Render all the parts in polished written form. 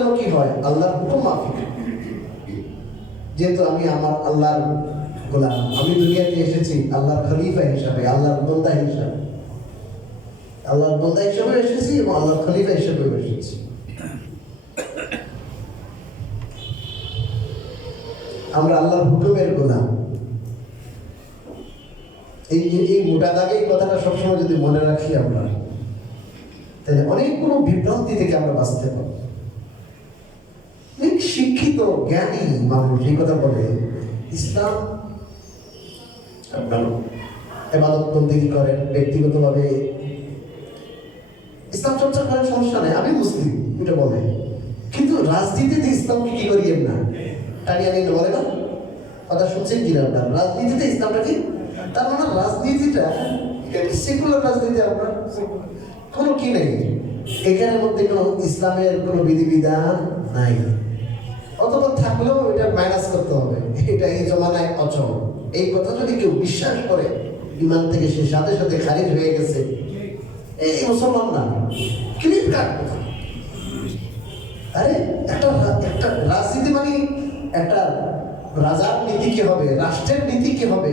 যেন কি হয় আল্লাহর হুকুম মাফিক। যেহেতু আমি আমার আল্লাহর গোলাম, আমি দুনিয়াতে এসেছি আল্লাহর খলিফা হিসাবে, আল্লাহর বান্দা হিসাবে, আল্লাহর বান্দা হিসাবে এসেছি এবং আল্লাহর খলিফা হিসাবে এসেছি। আমরা আল্লাহর হুকুমের গোলাম। এই মোটা দাগে এই কথাটা সবসময় যদি মনে রাখি আমরা, তাহলে অনেকগুলো বিভ্রান্তি থেকে আমরা বাঁচতে পারব। অনেক শিক্ষিত জ্ঞানী মানুষ এই কথা বলে ইসলাম আপনার ইবাদত বন্দেগী করেন, ব্যক্তিগতভাবে ইসলাম চর্চা করার সমস্যা নেই, আমি মুসলিম এটা বলে, কিন্তু রাজনীতিতে ইসলামকে কি করিয়েন না, টানিয়ে নিয়ে বলে না। কথা শুনছেন কিনা আপনার? রাজনীতিতে ইসলামটা কি, তার মানে রাজনীতিটা সেকুলার রাজনীতি, আমরা কোনো কি নেই এখানের মধ্যে, কোনো ইসলামের কোনো বিধিবিধান নাই, অথবা থাকলেও এটা মাইনাস করতে হবে, এটা এই জমানায় অচল। এই কথা যদি কেউ বিশ্বাস করে ইমান থেকে সে সাথে সাথে খারিজ হয়ে গেছে, এই মুসলমান না, ক্লিপ কাট। আরে একটা রাজনীতি মানে একটা রাজার নীতি কি হবে, রাষ্ট্রের নীতি কি হবে,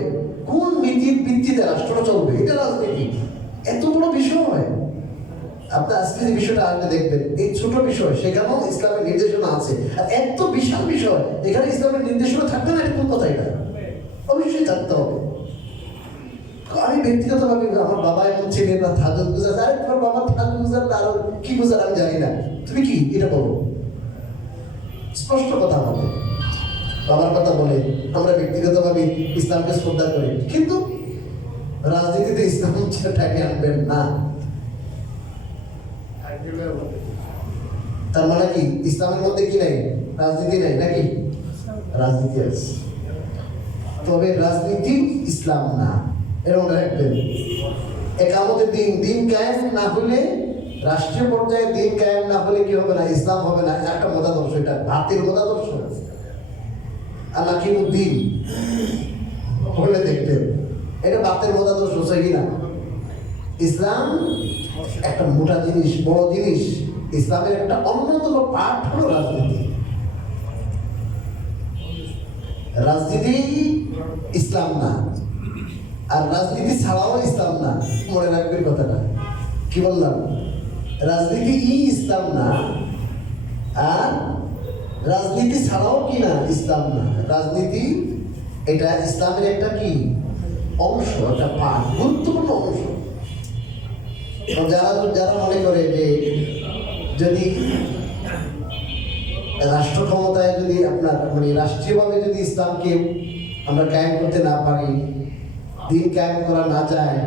কোন নীতির ভিত্তিতে রাষ্ট্র চলবে, এটা রাজনীতি। এত বড় বিষয় আপনি আজকে যে বিষয়টা আপনি দেখবেন, এই ছোট বিষয় সেখানেও ইসলামের নির্দেশনা আছে, আর এত বিশাল বিষয় এখানে ইসলামের নির্দেশনা থাকবে না, এটা কোন কথা? এটা অবশ্যই থাকতে হবে। আমি ব্যক্তিগতভাবে আমার বাবা এমন ছিলেন না থাজত গুজার, আরে তোমার বাবা থাজত গুজার না আরো কি গুজার আমি জানি না, তুমি কি এটা বলো, স্পষ্ট কথা বলে, বাবার কথা বলে। আমরা ব্যক্তিগতভাবে ইসলামকে শ্রদ্ধা করি, কিন্তু রাজনীতিতে ইসলাম টাকে আনবেন না। তার মানে কি ইসলামের মধ্যে কি নাই, রাজনীতি নাই নাকি? রাজনীতি আছে, তবে রাজনীতি ইসলাম না, এরকম রাখবেন। একামতের দিন কায়েম না হলে, রাষ্ট্রীয় পর্যায়ে দিন কায়েম না হলে কি হবে না, ইসলাম হবে না। একটা মতাদর্শ, এটা ভারতের মতাদর্শ। আল্লাহ কি দিন হলে দেখবেন এটা ভারতের মতাদর্শ সহি না। ইসলাম একটা মোটা জিনিস, বড় জিনিস। ইসলামের একটা অন্যতম পাঠ হলো রাজনীতি। রাজনীতি ইসলাম না, আর রাজনীতি ছাড়াও ইসলাম না, মনে রাখবেন কথাটা। কি বললাম? রাজনীতি ইসলাম না, আর রাজনীতি ছাড়াও কি না, ইসলাম না। রাজনীতি এটা ইসলামের একটা কি অংশ, একটা পাঠ, গুরুত্বপূর্ণ অংশ। যারা মনে করে যে যদি রাষ্ট্র ক্ষমতায় যদি আপনার মানে রাষ্ট্রীয়ভাবে যদি ইসলামকে আমরা কায়েম করতে না পারি, দিন কায়েম করা না যায়,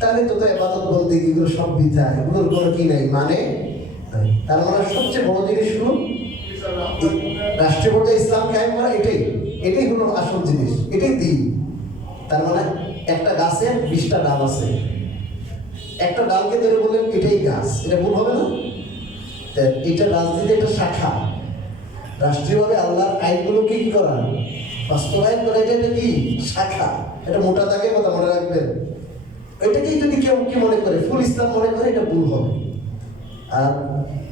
তাহলে তো ইবাদত বন্দেগী এগুলো সব বৃথা, এগুলোর কোনো কি নাই, মানে তার মানে সবচেয়ে বড় জিনিস হলো রাষ্ট্রীয় পর্যায়ে ইসলাম কায়েম করা। এটাই হলো আসল জিনিস, এটাই দিন। তার মানে একটা গাছের 20টা ডাল আছে, একটা ডালকে ধরে বললেন এটাই গাছ, এটা ভুল হবে না? এটা রাজনীতি একটা শাখা, রাষ্ট্রীয়ভাবে আল্লাহর আইনগুলোকে কি করা, বাস্তবায়ন করা, এটা কি শাখা। এটা মোটা দাগে কথা মনে রাখবেন। এটাকেই যদি কেউ কি মনে করে ফুল ইসলাম মনে করে, এটা ভুল হবে। আর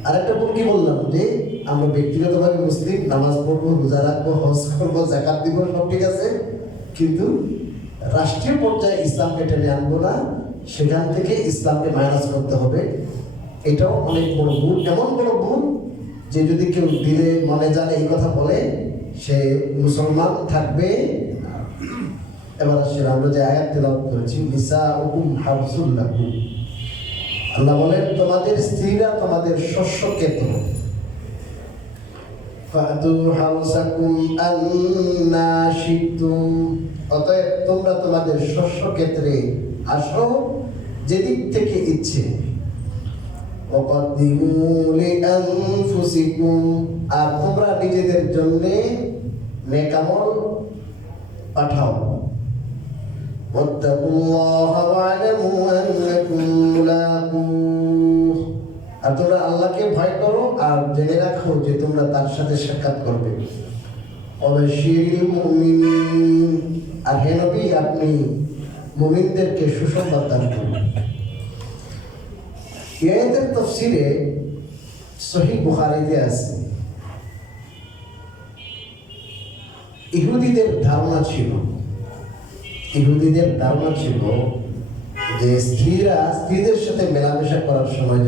আরেকটা ভুল কি বললাম, যে আমরা ব্যক্তিগতভাবে মুসলিম, নামাজ পড়বো, রোজা রাখবো, হজ করবো, যাকাত দিব, সব ঠিক আছে, কিন্তু রাষ্ট্রীয় পর্যায়ে ইসলামকে টেনে আনবো না, সেখান থেকে ইসলামকে মাইনাস করতে হবে। এটাও অনেক বড় ভুল, এমন বড় ভুল যে যদি কেউ দিলে মনে জানে এই কথা বলে, সে মুসলমান থাকবে। এবার আসলে আমরা যে আয়াত তেলাওয়াত করেছি, নিসাউকুম হারসুল লাকুম, আল্লাহ বলেন তোমাদের স্ত্রীরা তোমাদের শস্য ক্ষেত্র, ফাতু হারসাকুম আন্না শিতুম, অতএব তোমরা তোমাদের শস্য ক্ষেত্রে আসো যেদিক থেকে ইচ্ছে। ওয়াকদ্দিমু লিআনফুসিকুম, আর তোমরা নিজেদের জন্য নেক আমল পাঠাও। ওয়াত্তাকুল্লাহা ওয়া'লামু আন্নাকুম মুলাকুহ, আর তোমরা আল্লাহকে ভয় করো আর জেনে রাখো যে তোমরা তার সাথে সাক্ষাৎ করবে। ওয়াবাশশিরিল মুমিনিন, আর হে নবী আপনি মুমিনদেরকে সুসংবাদ দান করুন। এই আয়াতের তাফসীরে সহিহ বুখারীতে আছে, ইহুদিদের ধারণা ছিল যে স্ত্রীদের সাথে মেলামেশা করার সময়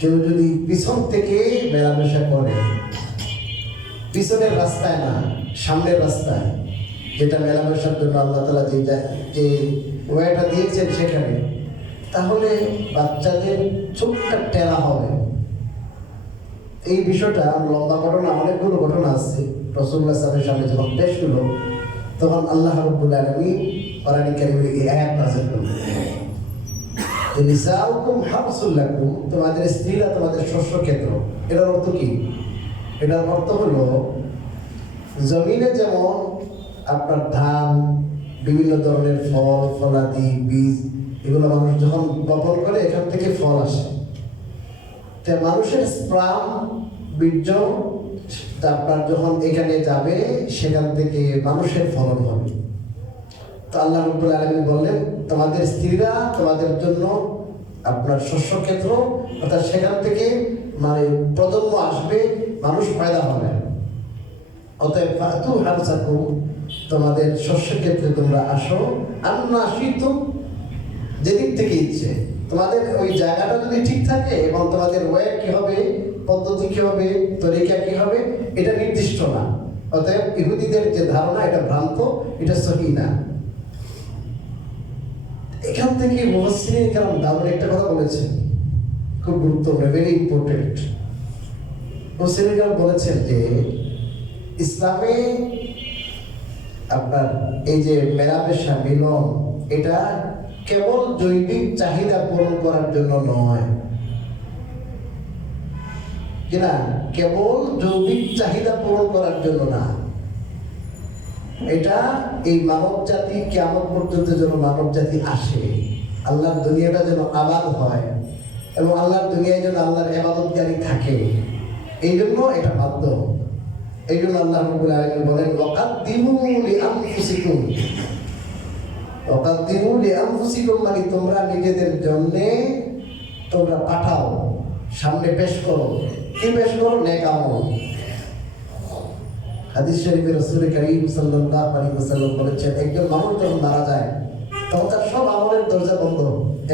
কেউ যদি পিছন থেকে মেলামেশা করে, পিছনের রাস্তায় না, সামনের রাস্তায়, যেটা মেলামেশার জন্য আল্লাহ তাআলা যে ওয়েটা দিয়েছেন সেখানে, তাহলে বাচ্চাদের ছোট্ট টেরা হবে। এই বিষয়টা লম্বা ঘটনা, অনেকগুলো ঘটনা আছে। রাসূলুল্লাহ সাল্লাল্লাহু আলাইহি ওয়াসাল্লামের সামনে যখন পেশ হলো, তখন আল্লাহ রাব্বুল আলামিন কোরআন কারীমে এই আয়াত নাযিল করলেন, নিসাউকুম হারসুল লাকুম, তোমাদের স্ত্রীরা তোমাদের শস্য ক্ষেত্র। এটার অর্থ কি? এটার অর্থ হলো, জমিনে যেমন আপনার ধান, বিভিন্ন ধরনের ফল ফলাদি, বীজ, এগুলো মানুষ যখন বপন করে এখান থেকে ফল আসে। তাই মানুষের স্প্রাম, বীর্য আপনার যখন এখানে যাবে, সেখান থেকে মানুষের ফলন হবে। তো আল্লাহ রাব্বুল আলামিন বললেন, তোমাদের স্ত্রীরা তোমাদের জন্য আপনার শস্য ক্ষেত্র, অর্থাৎ সেখান থেকে মানে প্রজন্ম আসবে, মানুষ পয়দা হবে। অতএব ফাতু হারসাকুম, তোমাদের শস্য ক্ষেত্রে তোমরা আসো, আন্না শিতুম, যেদিক থেকে ইচ্ছে। তোমাদের ওই জায়গাটা যদি ঠিক থাকে এবং তোমাদের ওয়ে কি হবে, পদ্ধতি কি হবে, তরিকা কি হবে, এটা নির্দিষ্ট না। অতএব ইহুদিদের যে ধারণা, এটা ভ্রান্ত, এটা সহি না। এখান থেকে মুফাসসিরিন কেরাম দারুণ একটা কথা বলেছেন, খুব গুরুত্বপূর্ণ, ভেরি ইম্পর্টেন্ট। মুফাসসিরিন কেরাম বলেছেন যে ইসলামে আপনার এই যে মেলামেশা, মিলন, এটা কেবল জৈবিক চাহিদা পূরণ করার জন্য নয়, কিনা, কেবল জৈবিক চাহিদা পূরণ করার জন্য না। এটা এই মানব জাতি কিয়ামত পর্যন্ত যেন মানব জাতি আসে, আল্লাহর দুনিয়াটা যেন আবাদ হয় এবং আল্লাহর দুনিয়ায় যেন আল্লাহর ইবাদতকারী থাকে, এই জন্য এটা বাধ্য। এই জন্য আল্লাহ রাব্বুল আলামিন বলেন, ওয়াকাদ্দিমু লিআনফুসিকুম, ওয়াকাদ্দিমু লিআনফুসিকুম, মানে তোমরা নিজেদের জন্য তোমরা পাঠাও, সামনে পেশ করো। কি পেশ করো? নেক আমল। হাদিস শরীফে রাসূল কারীম সাল্লাল্লাহু আলাইহি ওয়াসাল্লাম বলেছেন, একজন মানুষ যখন মারা যায় তখন তার সব আমলের দরজা বন্ধ,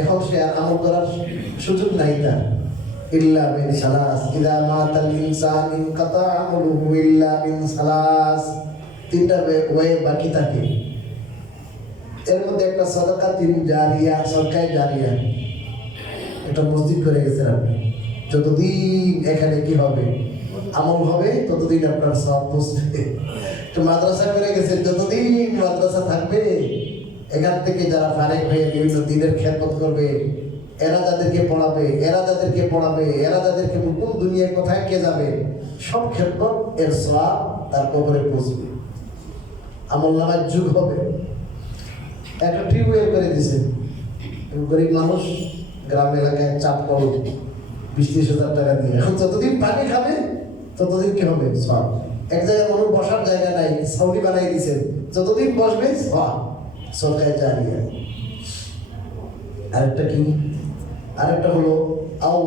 এখন সে আর আমল করার সুযোগ নাই তার। ইল্লা মিন সালাস, ইযা মাতাল ইনসান ইনকাতা আমলুহু ইল্লা মিন সালাস, তিনটা ওয়ে বাকি থাকে। এর মধ্যে একটা সাদাকাতুন জারিয়া, সদকায়ে জারিয়া। একটা মসজিদ করে গেছেন আপনি, যতদিন এখানে কি হবে, আমল হবে, ততদিন আপনার সওয়াব পৌঁছবে। তো মাদ্রাসা করে গেছে, যতদিন মাদ্রাসা থাকবে, এখান থেকে যারা ফারেক হয়ে বিভিন্ন দিনের খেদমত করবে, এরা যাদেরকে পড়াবে, এরা যাদেরকে কোন দুনিয়ায় কোথায় কে যাবে, সব খেদমত এর সওয়াব তার কবরে পৌঁছবে, আমলনামায় যুগ হবে। একটা টিউবওয়েল করে দিছে, গরিব মানুষ গ্রাম এলাকায় চাপ কল 20-30 হাজার টাকা দিয়ে, এখন যতদিন পানি খাবে ততদিন কি হবে, সওয়াব। এক জায়গায় মানুষ বসার জায়গা নাই, সাউনি বানাই দিছে, যতদিন বসবে সওয়াব, সদকায়ে জারিয়া। আরেকটা কি? আরেকটা হলো আও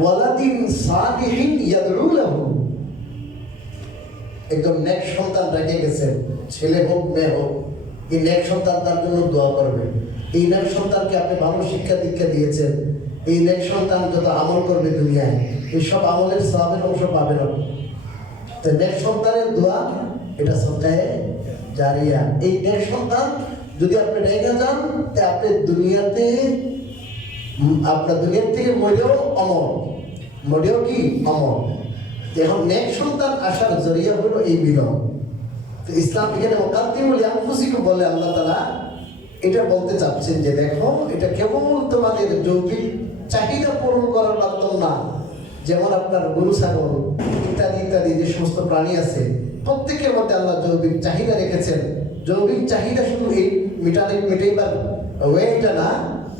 ওয়ালাদিন সালিহিন ইয়াদউ লাহু, একজন নেক সন্তান রেখে গেছেন, ছেলে হোক মেয়ে হোক, এই নেক সন্তান তার জন্য দোয়া করবে। এই নেক সন্তানকে আপনি ভালো শিক্ষা দীক্ষা দিয়েছেন, এই নেক সন্তান যত আমল করবে দুনিয়ায়, এই সব আমলের সওয়াবের অংশ পাবেন আপনি। তো নেক সন্তানের দোয়া, এটা সদকায়ে জারিয়া। এই নেক সন্তান যদি আপনি রেখে যান, তা আপনি দুনিয়াতে, আপনার দুনিয়ার থেকে মরেও অমর, মরেও কি অমর। এখন নেক সন্তান আসার জরিয়া হলো এই মিলন। তো ইসলাম এখানে ওয়াকাদ্দিমু লিআনফুসিকুম বলে আল্লাহ তাআলা এটা বলতে চাচ্ছেন যে দেখো, এটা কেবল তোমাদের জৈবিক চাহিদা পূরণ করার মাধ্যম না। যেমন আপনার গরু, ছাগল ইত্যাদি ইত্যাদি যে সমস্ত প্রাণী আছে, প্রত্যেকের মধ্যে আল্লাহ জৈবিক চাহিদা রেখেছেন। জৈবিক চাহিদা শুধু এই মিটাইবার ওয়েটা না,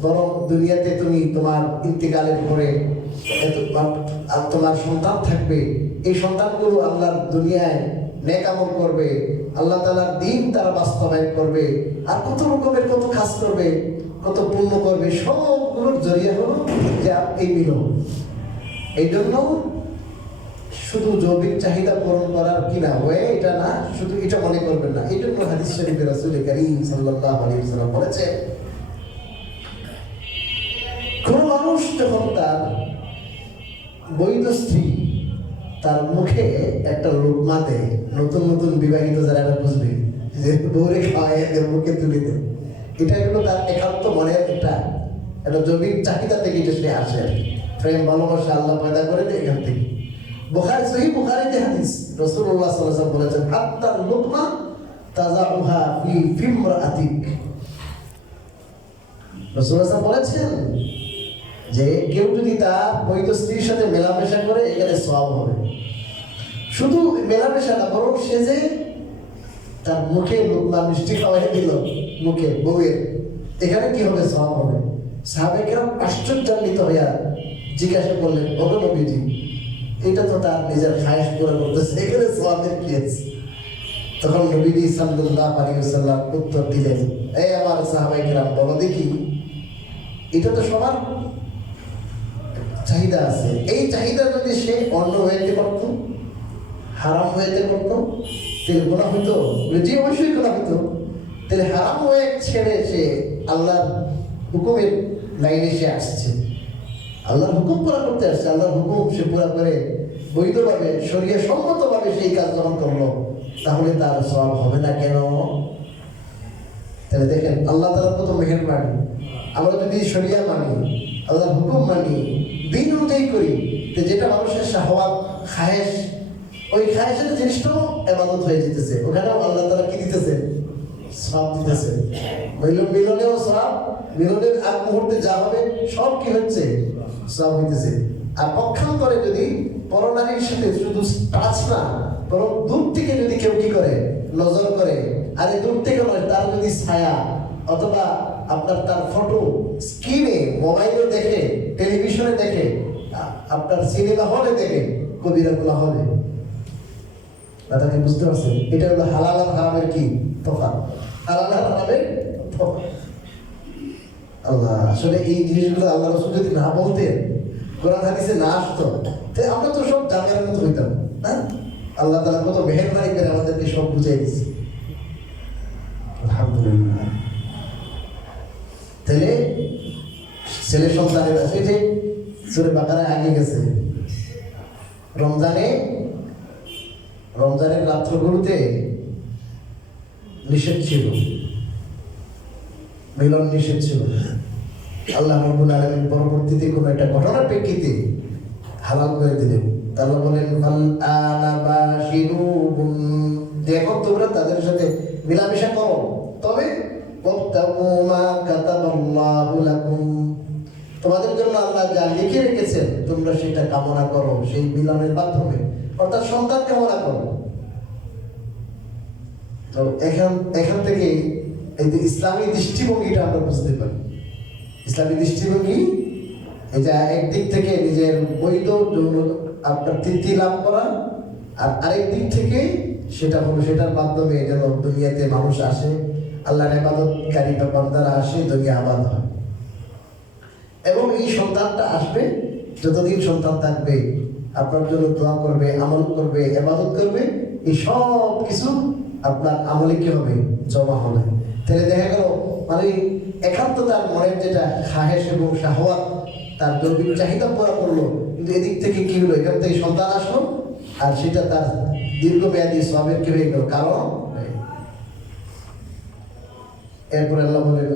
বরং দুনিয়াতে তুমি তোমার ইন্তিকালের পরে তোমার সন্তান থাকবে, এই সন্তানগুলো আল্লাহর দুনিয়ায় নেক আমল করবে, আল্লাহ তাআলার দ্বীন তারা বাস্তবায়ন করবে, আর কত রকমের কত কাজ করবে, কত পুণ্য করবে, সবগুলোর জরিয়া হলো যে এই মিলন। এই জন্য শুধু যৌবিক চাহিদা পূরণ করার কিনা হয়ে এটা না, শুধু এটা মনে করবেন না। এই জন্য হাদিস শরীফে রাসূল কারীম সাল্লাল্লাহু আলাইহি ওয়াসাল্লাম বলেছে, কোন মানুষ যখন তার বৈধ স্ত্রী তার মুখে একটা লোকমা দেয়, নতুন নতুন বিবাহিত যারা এটা বুঝবে যে বউরে খাওয়াই মুখে তুলে দেয়, এটা হলো তার একান্ত মনের একটা জৈবিক চাহিদা থেকে এটা সে আসে। প্রেম ভালোবাসা আল্লাহ পয়দা করে দেয় এখান থেকে। বুখারী, সহিহ বুখারীতে হাদিস, রাসূলুল্লাহ সাল্লাল্লাহু আলাইহি ওয়াসাল্লাম বলেছেন, হাত্তাল লুকমা তাযাউহা ফি ফিমরাতিক। রাসূলুল্লাহ বলেছেন যে কেউ যদি তার বৈধ স্ত্রীর সাথে মেলামেশা করে এখানে সওয়াব হবে। শুধু মেলামেশা না, বরং সে যে তার মুখে লোকমা মিষ্টি খাওয়াই দিল মুখে বউয়ের, এখানে কি হবে? সওয়াব হবে। সাহাবায়ে কেরাম আশ্চর্যান্বিত হইয়া জিজ্ঞাসা করলেন, ওগো নবীজি, এটা তো তার নিজের খায়েশ পুরো করতেছে, এখানে সওয়াবের কি আছে? তখন নবীজি সাল্লাল্লাহু আলাইহি ওয়াসাল্লাম উত্তর দিলেন, এই আমার সাহাবায়ে কেরাম, বলো দেখি, এটা তো সবার চাহিদা আছে, এই চাহিদা যদি সে অন্য হইতে পারত, হারাম হইতে পারত, তাহলে গুনাহ হইতো? জি অবশ্যই গুনাহ হইতো। তাহলে হারাম হয়ে ছেড়ে সে আল্লাহর হুকুমের লাইনে সে আসছে, আল্লাহর হুকুম পুরা করতে আসছে, আল্লাহর হুকুম সে পুরা করে বৈধভাবে শরীয়ত সম্মতভাবে সেই কাজ যখন করলো, তাহলে তার সওয়াব হবে না কেন? তাহলে দেখেন আল্লাহ তাআলা কত মেহেরবানি। আমরা যদি শরীয়ত মানি, আল্লাহর হুকুম মানি, দিন অনুযায়ী করি, তো যেটা মানুষের শাহওয়াত খায়েশ, ওই খায়েশের জিনিসটাও ইবাদত হয়ে যেতেছে, ওখানেও আল্লাহ তাআলা কি দিতেছে? সওয়াব দিতেছে। মিলনেও সওয়াব, মিলনের আগ মুহূর্তে যা হবে সব কি হচ্ছে? সওয়াব হইতেছে। আর পক্ষান্তরে যদি পরনারীর সাথে শুধু টাচ না, বরং দূর থেকে যদি কেউ কি করে, নজর করে, আরে দূর থেকে নয়, তার যদি ছায়া অথবা আপনার তার ফটো স্ক্রিনে, মোবাইলে দেখে, টেলিভিশনে দেখে, আপনার সিনেমা হলে দেখে, কবিরা গুলা হলে, কথাটা বুঝতে পারছেন? এটা হলো হালাল আর হারামের কি তফাৎ, হালাল আর হারামের তফাৎ। আল্লাহ আসলে এই জিনিসগুলো আল্লাহ রাসূল যদি না বলতেন, কোরআন হাদিসে না আসতো, তাহলে আমরা তো সব জামের মতো হইতাম না। আল্লাহ তাআলা কত মেহেরবানি করে আমাদেরকে সব বুঝিয়ে দিয়েছে, আলহামদুলিল্লাহ। তাহলে ছেলে সন্তানের আছে যে সূরা বাকারায় আগে গেছে, রমজানের রাত্রগুলোতে নিষেধ ছিল, মিলন নিষেধ ছিল। আল্লাহ রাব্বুল আলামিন পরবর্তীতে কোনো একটা ঘটনার প্রেক্ষিতে হালাল করে দিলেন। আল্লাহ বলেন, ফাল আনা বাশিরুহুম, এখন তোমরা তাদের সাথে মেলামেশা করো, তবে ওয়াবতাগু মা কাতাবাল্লাহু লাকুম, তোমাদের জন্য আল্লাহ যা লিখে রেখেছেন তোমরা সেটা কামনা করো, সেই মিলনের মাধ্যমে, অর্থাৎ সন্তান কামনা করো। তো এখান থেকে এই যে ইসলামী দৃষ্টিভঙ্গিটা আমরা বুঝতে পারি। ইসলামী দৃষ্টিভঙ্গি এটা একদিক থেকে নিজের বৈধ যৌন আপনার তৃপ্তি লাভ করা, আর আরেক দিক থেকে সেটা হলো সেটার মাধ্যমে যেন দুনিয়াতে মানুষ আসে, আল্লাহর ইবাদতকারী বা বান্দারা আসে, দুনিয়া আবাদ হয়। এবং এই সন্তানটা আসবে, যতদিন সন্তান থাকবে আপনার জন্য দোয়া করবে, আমল করবে, ইবাদত করবে, এই সব কিছু আপনার আমলে কি হবে? জমা হবে। তাহলে দেখা গেল মানে একান্ত তার মনের যেটা খাহেশ এবং শাহওয়াত, তার জৈবিক চাহিদা পুরা করলো, কিন্তু এদিক থেকে কি হলো? এখান থেকে সন্তান আসলো, আর সেটা তার দীর্ঘমেয়াদী সওয়াবের কি হয়ে গেল? কারণ এরপরে আল্লাহ বলেন,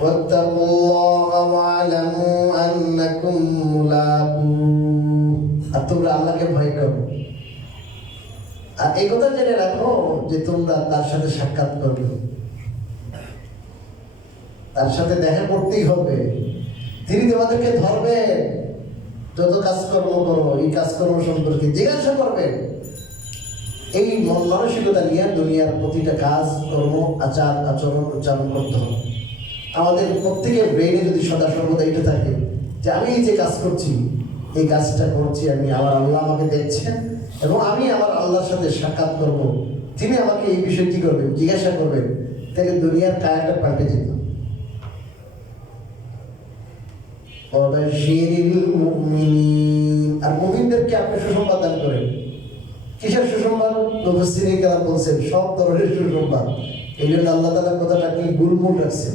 ওয়াত্তাকুল্লাহা ওয়া'লামু আন্নাকুম মুলাকু, আর তোমরা আল্লাহকে ভয় করো, আর এই কথা জেনে রাখো যে তোমরা তার সাথে সাক্ষাৎ করবে, তার সাথে দেখা করতেই হবে। তিনি তোমাদেরকে ধরবেন, যত কাজকর্ম করো এই কাজকর্ম সম্পর্কে জিজ্ঞাসা করবেন। এই মন মানসিকতা নিয়ে দুনিয়ার প্রতিটা কাজ কর্ম আচার আচরণ উচ্চারণ করতে হবে। আমাদের প্রত্যেকের ব্রেইনে যদি সদা সর্বদা এটা থাকে যে আমি এই যে কাজ করছি, এই কাজটা করছি আমি, আমার আল্লাহ আমাকে দেখছেন এবং আমি আমার আল্লাহর সাথে সাক্ষাৎ করব, তিনি আমাকে এই বিষয়ে কি করবেন? জিজ্ঞাসা করবেন, তাহলে দুনিয়ার কায়াটা পাল্টে যেত। আর মুমিনদেরকে মুমিনদেরকে আপনি সুসংবাদ দান করেন। কিসের সুসংবাদ? মুফাসসিরিন কেরাম বলছেন সব ধরনের সুসংবাদ। এই জন্য আল্লাহ তাআলা কথাটা কি গুলমুল রাখছেন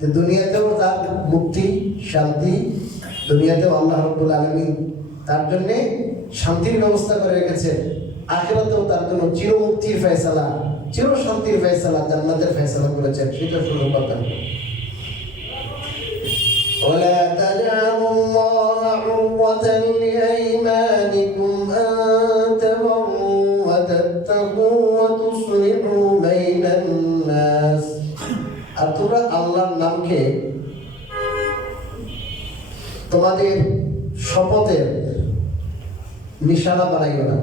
যে দুনিয়াতেও তার মুক্তি শান্তি, দুনিয়াতেও আল্লাহ রাব্বুল আলামিন তার জন্য শান্তির ব্যবস্থা করে রেখেছেন, আখিরাতেও তার জন্য চিরমুক্তির ফয়সালা, চির শান্তির ফয়সালা, জান্নাতের ফয়সালা করেছেন। সেটা সুসংবাদ দান করেন। ولا تجعلوا الله عرضة لأيمانكم أن تبروا وتتقوا وتصلحوا بين الناس। আর তোমরা আল্লাহর নামকে তোমাদের শপথের নিশানা বানাইও না।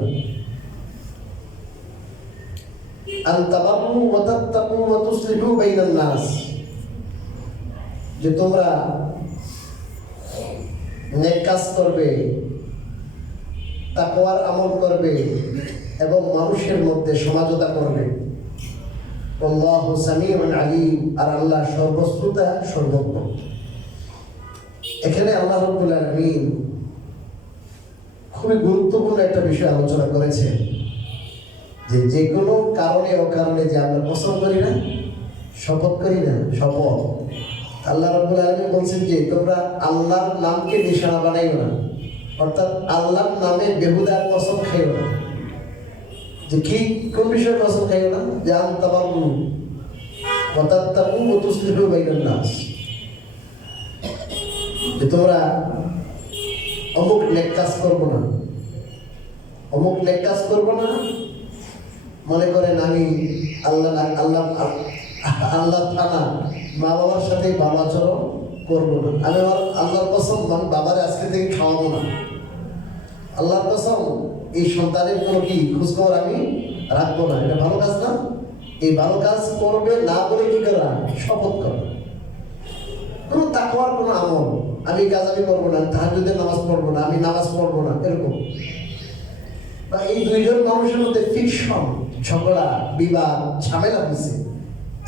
আন তাবাররু ওয়া তাত্তাকু ওয়া তুসলিহু বাইনান নাস, যে তোমরা নেক কাজ করবে, তাকওয়ার আমল করবে এবং মানুষের মধ্যে সমাজতা করবে। আল্লাহু সামিউন আলিম, আর আল্লাহ সর্বশ্রোতা সর্বজ্ঞ। এখানে আল্লাহ রাব্বুল আলামিন খুবই গুরুত্বপূর্ণ একটা বিষয় আলোচনা করেছেন যে যে কোনো কারণে অকারণে যে আমরা পছন্দ করি না, শপথ করি না, শপথ আল্লাহ রাব্বুল আলামিন বলছেন যে তোমরা আল্লাহর নামকে নিশানা বানাইও না, অর্থাৎ আল্লাহর নামে বেহুদা কসম খাইও না। যে কি কোন বিষয়ে কসম খাইও না? যে আন তাবাররু ওয়া তাত্তাকু ওয়া তুসলিহু বাইনান নাস, যে তোমরা অমুক নেক কাজ করবো না, অমুক নেক কাজ করবো না। মনে করেন আমি আল্লাহ আল্লাহ আল্লাহ থানা মা বাবার সাথে বাবা আচরণ করবো না। আমি আমার আল্লাহর কসম আমি বাবারে আজকে থেকে খাওয়াবো না। আল্লাহর কসম এই সন্তানের কোনো কি খোঁজখবর আমি রাখবো না। এটা ভালো কাজ না? এই ভালো কাজ করবে না বলে কি করা? শপথ করা। কোনো তাকওয়ার কোনো আমল আমি কাজ আমি করবো না, তাহাজ্জুদের নামাজ পড়বো না, আমি নামাজ পড়বো না, এরকম। বা এই দুইজন মানুষের মধ্যে ফিকশন, ঝগড়া, বিবাদ, ঝামেলা হয়েছে,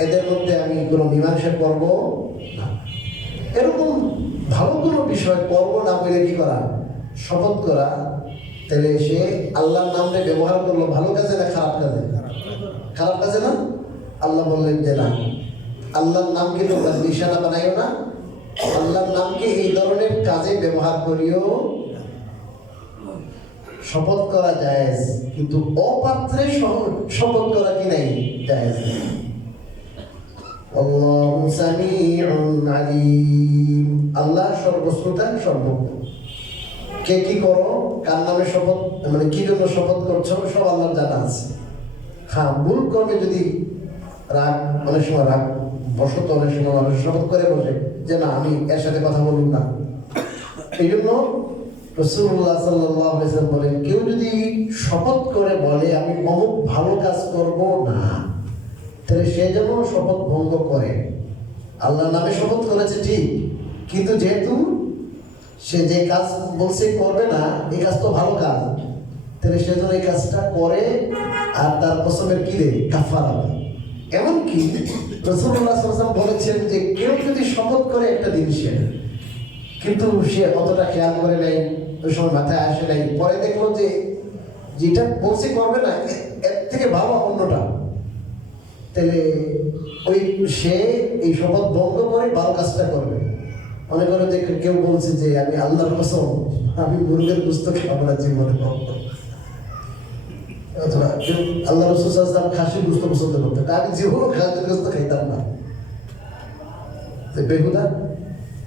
এদের মধ্যে আমি কোনো মীমাংসা করবো না, এরকম ভালো কোনো বিষয় করবো না বলে কি করা? শপথ করা। তাহলে সে আল্লাহর নামটা ব্যবহার করলো ভালো কাজে না খারাপ কাজে? খারাপ কাজে না? আল্লাহ বললেন যে না, আল্লাহর নামকে তোমরা নিশানা বানাইও না, আল্লাহর নামকে এই ধরনের কাজে ব্যবহার করিও। শপথ করা জায়েজ, কিন্তু অপাত্রে শপথ করা কি নাই? জায়েজ নেই। আল্লাহু সামিউন আলিম, আল্লাহ সর্বশ্রোতা সর্বজ্ঞ। কে কি করো, কার নামে শপথ, মানে কি জন্য শপথ করছো, সব আল্লাহর জানা আছে। হ্যাঁ, ভুল করবে যদি রাগ, অনেক সময় রাগ বশত অনেক সময় মানুষ শপথ করে বসে যে না আমি এর সাথে কথা বলুন না। এই জন্য রাসূলুল্লাহ সাল্লাল্লাহু আলাইহি ওয়াসাল্লাম বলেন, কেউ যদি শপথ করে বলে আমি অমুক ভালো কাজ করব না, তাহলে সে যেন শপথ ভঙ্গ করে। আল্লাহর নামে শপথ করেছে ঠিক, কিন্তু যেহেতু সে যে কাজ বলছে করবে না, এই কাজ তো ভালো কাজ, তাহলে সে যেন এই কাজটা করে আর তার কসমের কি রে কাফারা। এমনকি রাসূলুল্লাহ সাল্লাল্লাহু আলাইহি ওয়াসাল্লাম বলেছেন যে কেউ যদি শপথ করে একটা জিনিসের, কিন্তু সে অতটা খেয়াল করে নাই, ওই সময় মাথায় আসে নাই, পরে দেখলো যে যেটা বলছে করবে না এর থেকে ভালো অন্যটা, তাহলে ওই সে এই শপথ ভঙ্গ করে ভালো কাজটা করবে। মনে করো যে কেউ বলছে যে আমি আল্লাহর কসম আমি মুরগের গোশত খাবো না জীবনে, অথবা আল্লাহ রাসূল সাল্লাল্লাহু আলাইহি ওয়াসাল্লাম খাসির গোশত পছন্দ করতেন, আমি জীবনও খাসির গোশত খাইতাম না। বেহুদা,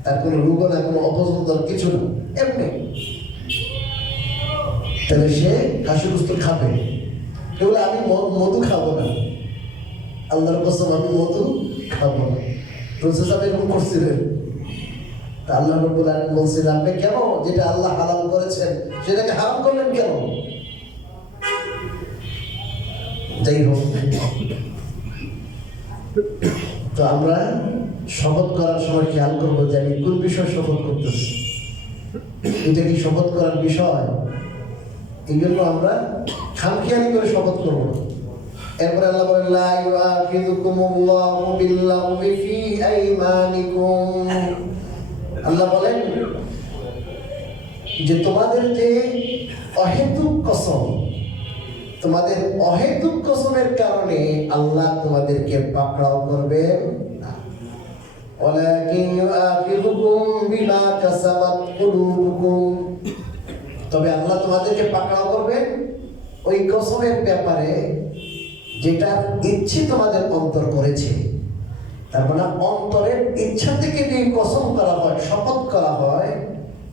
তার কোনো রোগ না, কোনো অপছন্দ কিছু না, এমনি। তাহলে সে খাসির গোশত খাবে। কেউ আমি মধু খাবো না, আল্লাহর কসম আমি মধু খাবো না। রাসূল সাহেব এরকম করছিলেন। আল্লাহ রাব্বুল আলামিন বলছেন আপনি কেন যেটা আল্লাহ হালাল করেছেন সেটাকে হারাম করলেন কেন? যাই হোক, তো আমরা শপথ করার সময় খেয়াল করবো যে আমি কোন বিষয়ে শপথ করতেছি, এটা কি শপথ করার বিষয়? এই জন্য আমরা খামখেয়ালি করে শপথ করবো না। এরপরে আল্লাহ বলেন লা ইউআখিযুকুমুল্লাহু বিল্লাগহি ফি আইমানিকুম, আল্লাহ বলেন যে তোমাদের যে অহেতুক কসম, তোমাদের অহেতুক কসমের কারণে আল্লাহ তোমাদেরকে পাকড়াও করবেন না। ওয়ালাকিন ইউআখিযুকুম বিমা কাসাবাত কুলুবুকুম, তবে আল্লাহ তোমাদেরকে পাকড়াও করবেন ওই কসমের ব্যাপারে যেটা ইচ্ছে তোমাদের অন্তর করেছে। তার মানে অন্তরের ইচ্ছা থেকে যে কসম করা হয়, শপথ করা হয়,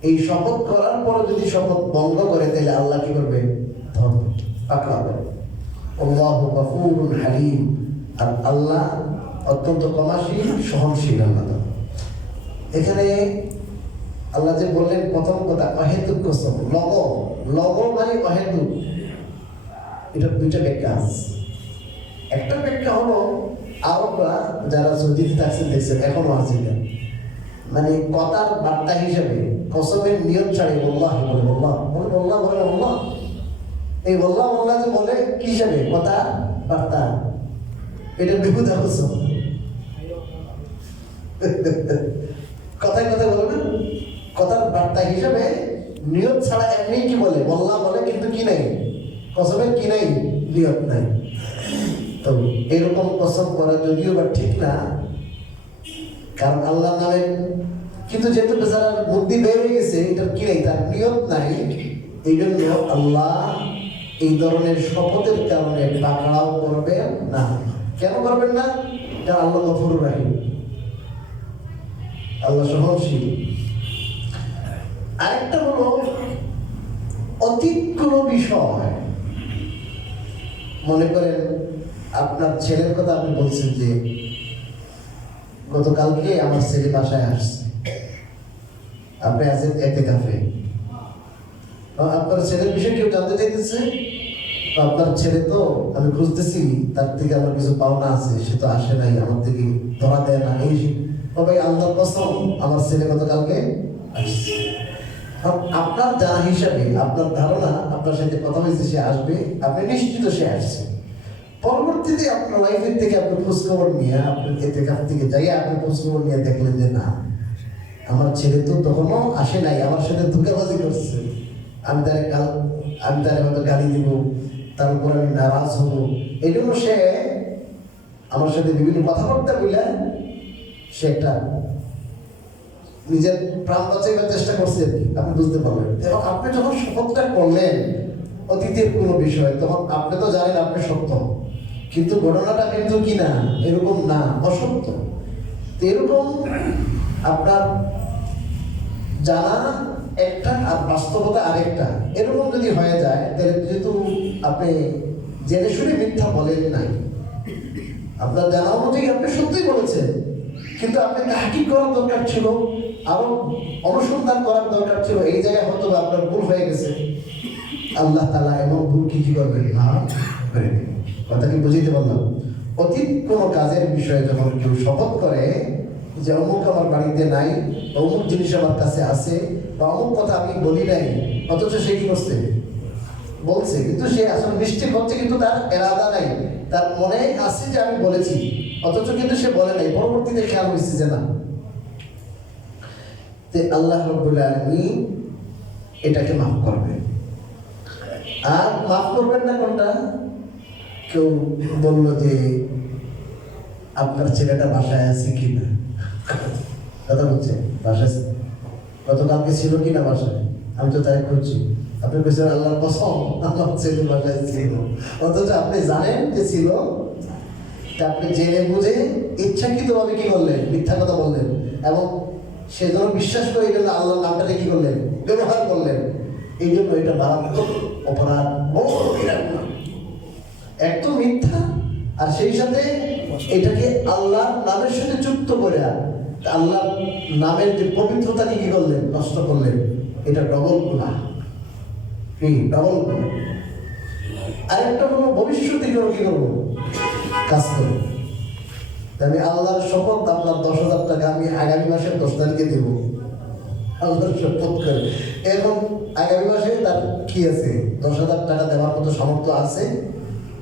এই শপথ করার পর যদি শপথ ভঙ্গ করে তাহলে আল্লাহ কি করবে? ধরবে, পাকড়াও করবে। আল্লাহু গফুরুন হালিম, আর আল্লাহ অত্যন্ত ক্ষমাশীল, সহনশীল। আল্লাহ এখানে আল্লাহ যে বললেন প্রথম কথা অহেতুক কসম, লগ মানে অহেতুক। এটা দুইটা ব্যাখ্যা আছে। একটা ব্যাখ্যা হলো আরবরা যারা সৌদিতে থাকছেন দেখছেন, এখনো আছে, মানে কথার বার্তা হিসেবে কসমের নিয়ত ছাড়ে বল্লাহ বলে বল্লাহ বলে বল্লাহ বলে বল্লাহ, এই বল্লাহ বল্লাহ যে বলে কি হিসাবে? কথা বার্তা। এটা বেহুদা কসম, কথায় কথায় বলে না, কথার বার্তা হিসেবে নিয়ত ছাড়া এমনি কি বলে? বল্লাহ বলে, কিন্তু কি নাই? কসমের কি নাই? নিয়ত নাই। তো এরকম কসম করা যদিও বা ঠিক না, কারণ আল্লাহ নামে, কিন্তু যেহেতু বেচারার বুদ্ধি বের হয়ে গেছে, এটার কি নাই? তার নিয়ত নাই। এই জন্য আল্লাহ এই ধরনের শপথের কারণে পাকড়াও করবেন না। কেন করবেন না? কারণ আল্লাহ গফুরুর রহিম, আল্লাহ সহনশীল। আরেকটা হলো অতীত কোনো বিষয়, মনে করেন আপনার ছেলের কথা আপনি বলছেন যে গতকালকে আমার ছেলে বাসায় আসছে, আপনি আছেন এতেকাফে, আপনার ছেলের বিষয়ে কেউ জানতে চাইতেছে, আপনার ছেলে তো আমি খুঁজতেছি, তার থেকে আমার কিছু পাওনা আছে, সে তো আসে নাই, আমার থেকে ধরা দেয় না, এই ভাই আল্লাহর কসম আমার ছেলে গতকালকে আসছে। আপনার জানা হিসাবে আপনার ধারণা, আপনার সাথে কথা হয়েছে, সে আসবে, আপনি নিশ্চিত সে আসছে। পরবর্তীতে আপনার লাইফের থেকে আপনি খোঁজখবর নিয়ে, আপনি এতেকাফ থেকে যাই আপনি খোঁজখবর নিয়ে দেখলেন যে না, আমার ছেলে তো তখনও আসে নাই, আমার সাথে ধোঁকাবাজি করছে, আমি তার হয়তো গালি দিব, তার উপর আমি নারাজ হব, এই জন্য সে আমার সাথে বিভিন্ন কথাবার্তা বলে সে একটা নিজের প্রাণ বাঁচাইবার চেষ্টা করছে আর কি, আপনি বুঝতে পারলেন। এবং আপনি যখন শপথটা করলেন অতীতের কোনো বিষয়, তখন আপনি তো জানেন আপনি সত্য, কিন্তু ঘটনাটা কিন্তু কি না, এরকম না, অসত্য। তো এরকম আপনার জানা একটা আর বাস্তবতা আরেকটা, এরকম যদি হয়ে যায়, তাহলে যেহেতু আপনি জেনে শুনে মিথ্যা বলেন নাই, আপনার জানা অনুযায়ী আপনি সত্যিই বলেছেন, কিন্তু আপনি তাহকিক করার দরকার ছিল, আরো অনুসন্ধান করার দরকার ছিল, এই জায়গায় হয়তো আপনার ভুল হয়ে গেছে। আল্লাহ তাআলা এমন ভুল কি করবেন না, কথা কি বুঝিতে পারলাম? অতীত কোনো কাজের বিষয়ে যখন কেউ শপথ করে যে অমুক আমার বাড়িতে নাই, অমুক জিনিস আমার কাছে আছে, বা অমুক কথা আমি বলি নাই, অথচ সে কি করছে? বলছে, কিন্তু সে আসলে মিস্টেক হচ্ছে, কিন্তু তার এরাদা নাই, তার মনে আছে যে আমি বলেছি, অথচ কিন্তু সে বলে নাই, পরবর্তীতে খেয়াল হয়েছে যে না। আল্লাহ রাব্বুল আলামিন এটাকে মাফ করবেন। আর মাফ করবেন না কোনটা? কেউ বললো যে আপনার ছেলেটা বাসায় আছে কিনা, কথা বলছে বাসায় গতকালকে ছিল কিনা বাসায়, আমি তো তাই খুঁজছি, আপনি বলছেন আল্লাহর কসম আমার ছেলে বাসায় ছিল, অথচ আপনি জানেন যে ছিল, আপনি জেনে বুঝে ইচ্ছাকৃতভাবে কি করলেন? মিথ্যা কথা বললেন, এবং সে যেন বিশ্বাস করে এই জন্য আল্লাহর নামটাকে কি করলেন? ব্যবহার করলেন। এই জন্য এটা মারাত্মক অপরাধ, একদম মিথ্যা, আর সেই সাথে এটাকে আল্লাহর নামের সাথে যুক্ত করে আল্লাহর নামের যে পবিত্রতাকে কি করলেন? নষ্ট করলেন। এটা ডবল গুনাহ, ডবল গুনাহ। আরেকটা হলো ভবিষ্যতে কি করবো? কাজ করবো। আমি আল্লাহর শপথ, আপনার 10,000 টাকা আমি আগামী মাসের 10 তারিখে দেবো, আল্লাহর শপথ করে। এখন আগামী মাসে তার কি আছে? 10,000 টাকা দেওয়ার মতো সামর্থ্য আছে,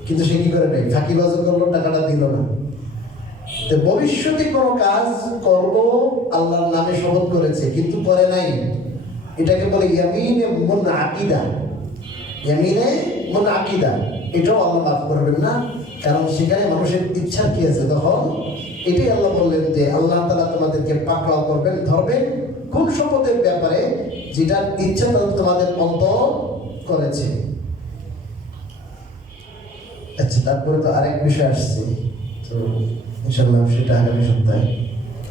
কিন্তু সে কি করে নাই? ফাঁকিবাজি করলো, টাকাটা দিল না। ভবিষ্যতে কোনো কাজ করব আল্লাহর নামে শপথ করেছে কিন্তু করে নাই, এটাকে বলে ইয়ামিন মুনআকিদা। ইয়ামিনে মুনআকিদা, এটাও আল্লাহ মাফ করবেন না, কারণ সেখানে মানুষের ইচ্ছা কি আছে। তখন এটাই আল্লাহ বললেন যে আল্লাহ তাআলা তোমাদেরকে পাকড়াও করবেন, ধরবেন কোন শপথের ব্যাপারে, যেটার ইচ্ছা তোমাদের অন্তর করেছে। আচ্ছা, তারপরে তো আরেক বিষয় আসছে, তো ইনশাআল্লাহ সেটা আগামী সপ্তাহে।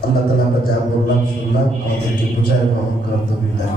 আল্লাহ তাআলা আমরা যা বললাম শুনলাম আমাদেরকে বোঝায় এবং করার তৌফিক দান